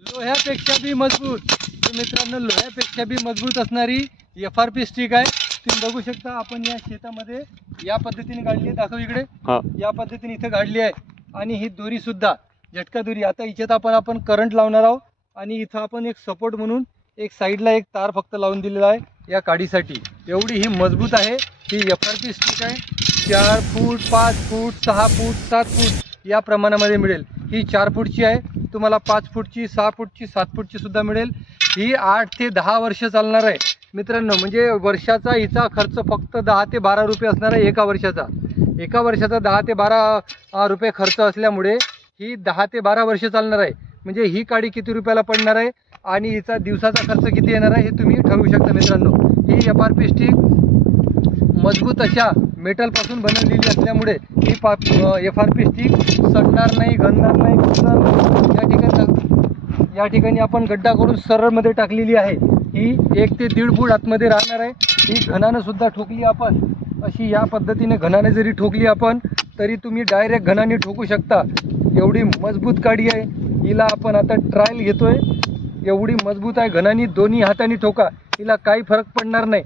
लोह्यापेक्षा बी मजबूत. तर मित्रांनो लोह्यापेक्षा बी मजबूत असणारी एफ आर पी स्टिक आहे. तुम्ही बघू शकता आपण या शेतामध्ये या पद्धतीने गाडली आहे. दाखव इकडे. हा. या पद्धतीने इथं गाडली आहे. आणि ही दोरी सुद्धा झटका दोरी. आता हिच्यात आपण आपण करंट लावणार आहोत. आणि इथं आपण एक सपोर्ट म्हणून एक साईडला एक तार फक्त लावून दिलेला आहे या काडीसाठी एवढी ही मजबूत आहे. ही एफ आर पी स्टिक आहे. चार फूट पाच फूट सहा फूट सात फूट या प्रमाणामध्ये मिळेल. ही चार फूटची आहे. तुम्हाला पाच फूटची सहा फूटची सात फूटची सुद्धा मिळेल. ही आठ ते दहा वर्ष चालणार आहे. मित्रांनो म्हणजे वर्षाचा हिचा खर्च फक्त दहा ते बारा रुपये असणार आहे एका वर्षाचा. एका वर्षाचा दहा ते बारा रुपये खर्च असल्यामुळे ही दहा ते बारा वर्ष चालणार आहे. म्हणजे ही काडी किती रुपयाला पडणार आहे आणि हिचा दिवसाचा खर्च किती येणार आहे हे तुम्ही ठरवू शकता मित्रांनो. ही एफ आर पी स्टिक मजबूत अशा मेटलपासून बनवलेली असल्यामुळे ही पा एफ आर पी स्टिक सडणार नाही घनणार नाही या ठिकाणी या ठिकाणी आपण गड्डा करून सरळमध्ये टाकलेली आहे. ही एक ते दीड फूट आतमध्ये राहणार आहे. ही घनानंसुद्धा ठोकली आपण. अशी या पद्धतीने घनाने जरी ठोकली आपण तरी तुम्ही डायरेक्ट घनाने ठोकू शकता. एवढी मजबूत काडी आहे. हिला आपण आता ट्रायल घेतोय. एवढी मजबूत आहे. घनानी दोन्ही हाताने ठोका. हिला काही फरक पडणार नाही.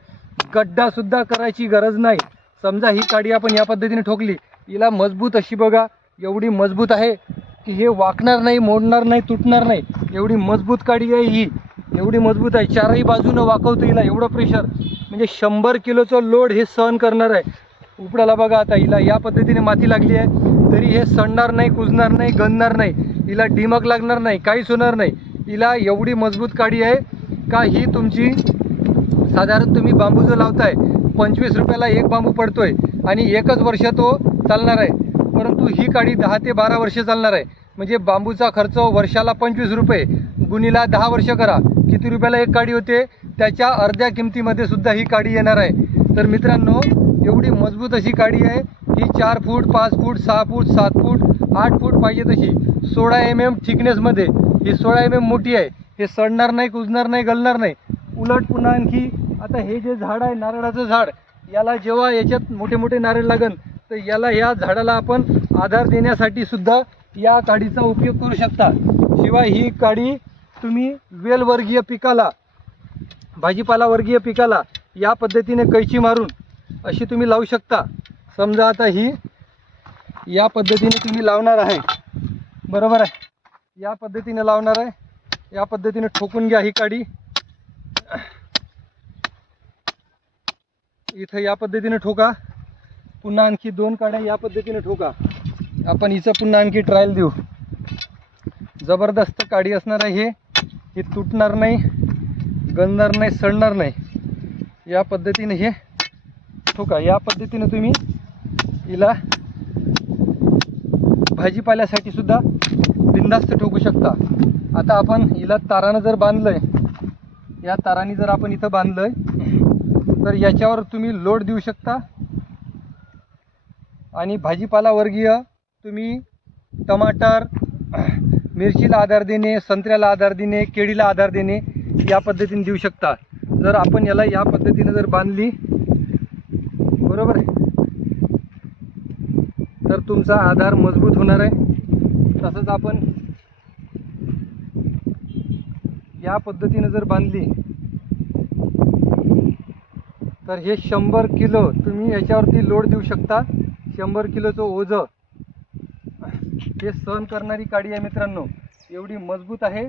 गड्डासुद्धा करायची गरज नाही. समजा ही काडी आपण या पद्धतीने ठोकली हिला मजबूत अशी बघा एवढी मजबूत आहे की हे वाकणार नाही मोडणार नाही तुटणार नाही. एवढी मजबूत काडी आहे ही. एवढी मजबूत आहे. चारही बाजूनं वाकवतो हिला एवढं प्रेशर म्हणजे शंभर किलोचं लोड हे सहन करणार आहे. उपडाला बघा आता हिला या पद्धतीने माती लागली आहे. तरी हे सडणार नाही कुजणार नाही गणणार नाही. हिला डिमक लागणार नाही काहीच होणार नाही. हिला एवढी मजबूत काडी आहे का ही तुमची साधारण तुम्ही बांबू जो लावताय पंचवीस रुपयाला एक बांबू पडतोय आणि एकच वर्ष तो चालणार आहे. परंतु ही काडी दहा ते बारा वर्ष चालणार आहे. म्हणजे बांबूचा खर्च वर्षाला पंचवीस रुपये गुणीला दहा वर्ष करा. किती रुपयाला एक काडी होते त्याच्या अर्ध्या किमतीमध्ये सुद्धा ही काडी येणार आहे. तर मित्रांनो एवढी मजबूत अशी काडी आहे ही चार फूट पाच फूट सहा फूट सात फूट आठ फूट पाहिजे तशी. सोळा एम एम थिकनेसमध्ये ही सोळा एम एम मोठी आहे. हे सडणार नाही कुजणार नाही गलणार नाही. उलट पुन्हा आणखी. आता हे जे झाड आहे नारळाचं झाड याला जेव्हा याच्यात मोठे मोठे नारळ लागन तर याला या झाडाला आपण आधार देण्यासाठी सुद्धा या काडीचा उपयोग करू शकता. शिवाय ही काडी तुम्ही वेलवर्गीय पिकाला भाजीपाला वर्गीय पिकाला या पद्धतीने कैची मारून अशी तुम्ही लावू शकता. समजा आता ही या पद्धतीने तुम्ही लावणार आहे. बरोबर आहे. या पद्धतीने लावणार आहे. या पद्धतीने ठोकून घ्या ही काडी. इथं या पद्धतीने ठोका. पुन्हा आणखी दोन काड्या या पद्धतीने ठोका. आपण हिचं पुन्हा आणखी ट्रायल देऊ. जबरदस्त काडी असणार आहे हे. ही तुटणार नाही गणणार नाही सडणार नाही. या पद्धतीने हे ठोका. या पद्धतीने तुम्ही हिला भाजीपाल्यासाठी सुद्धा बिंदास्त ठोकू शकता. आता आपण हिला तारानं जर बांधलंय या ताराने जर आपण इथं बांधलंय तर याच्यावर तुम्ही लोड देऊ शकता. आणि भाजीपाला वर्गीय तुम्ही टमाटर मिरचीला आधार देणे संत्र्याला आधार देणे केळीला आधार देणे या पद्धतीने देऊ शकता. जर आपण याला या पद्धतीने जर बांधली बरोबर आहे? तर तुमचा आधार मजबूत होणार आहे. तसंच आपण या पद्धतीने जर बांधली तर हे शंभर किलो तुम्ही याच्यावरती लोड देऊ शकता. शंभर किलोचं ओझं. हे सहन करणारी काडी आहे मित्रांनो. एवढी मजबूत आहे.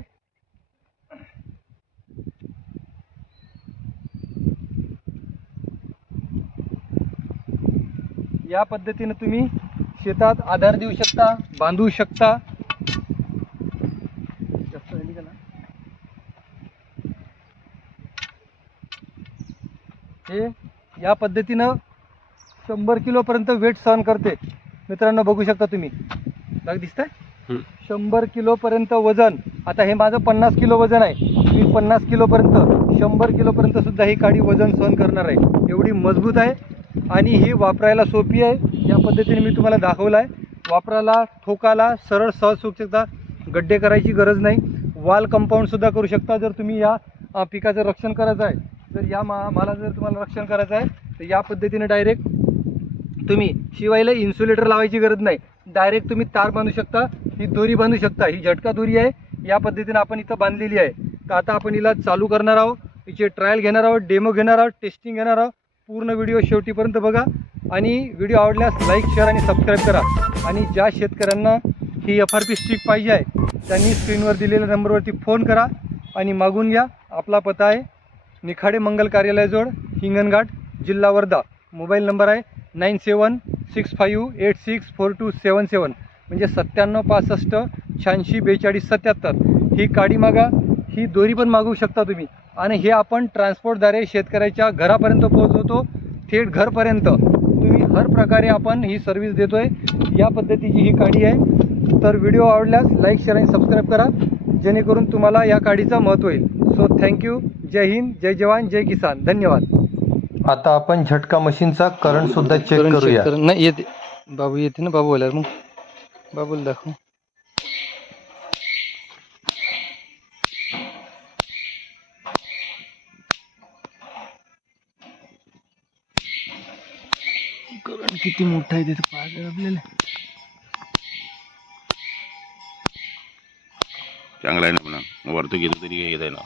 या पद्धतीनं तुम्ही शेतात आधार देऊ शकता बांधू शकता. हे या पद्धतीनं शंभर किलोपर्यंत वेट सहन करते. मित्रांनो बघू शकता तुम्ही. बघ दिसतंय? हम्म. शंभर किलोपर्यंत वजन आता हे माझं पन्नास किलो वजन आहे. मी पन्नास किलोपर्यंत शंभर किलोपर्यंत सुद्धा ही काडी वजन सहन करणार आहे. एवढी मजबूत आहे आणि ही वापरायला सोपी आहे. या पद्धतीने मी तुम्हाला दाखवलं आहे वापरायला ठोकाला सरळ सहज होऊ शकता गड्डे करायची गरज नाही. वाल कंपाऊंडसुद्धा करू शकता जर तुम्ही या पिकाचं रक्षण करायचं आहे. जर या मा माला जर तुम्हाला रक्षण करायचं आहे तर या पद्धतीने डायरेक्ट तुम्ही शिवायला इन्सुलेटर लावायची गरज नाही. डायरेक्ट तुम्ही तार बांधू शकता ही दोरी बांधू शकता. ही झटका दोरी आहे या पद्धतीने आपण इथं बांधलेली आहे. तर आता आपण हिला चालू करणार आहोत हिचे ट्रायल घेणार आहोत डेमो घेणार आहोत टेस्टिंग घेणार आहोत. पूर्ण व्हिडिओ शेवटीपर्यंत बघा. आणि व्हिडिओ आवडल्यास लाईक शेअर आणि सबस्क्राईब करा. आणि ज्या शेतकऱ्यांना ही एफ आर पी स्टिक पाहिजे आहे त्यांनी स्क्रीनवर दिलेल्या नंबरवरती फोन करा आणि मागून घ्या. आपला पत्ता आहे निखाडे मंगल कार्यालयाजवळ हिंगणघाट जिल्हा वर्धा. मोबाईल नंबर आहे nine seven six five eight six four two seven seven. म्हणजे सत्त्याण्णव पासष्ट शहाऐंशी बेचाळीस सत्याहत्तर. ही काडी मागा ही दोरी पण मागवू शकता तुम्ही. आणि हे आपण ट्रान्सपोर्टद्वारे शेतकऱ्याच्या घरापर्यंत पोहोचवतो थेट घरपर्यंत. तुम्ही हर प्रकारे आपण ही सर्व्हिस देतो आहे या पद्धतीची ही काडी आहे. तर व्हिडिओ आवडल्यास लाईक शेअर आणि सबस्क्राईब करा. जेणेकरून तुम्हाला या काडीचं महत्त्व येईल. सो थँक्यू जय हिंद जय जवान जय किसान. धन्यवाद. आता आपण झटका मशीनचा करंट सुद्धा चेक करूया. नाही येते. बाबू येते ना बाबू बोलायला मग. बाबूला दाखव. करंट किती मोठा आहे आपल्याला. चांगला आहे ना म्हणा. वरती गेलो तरी येत आहे ना.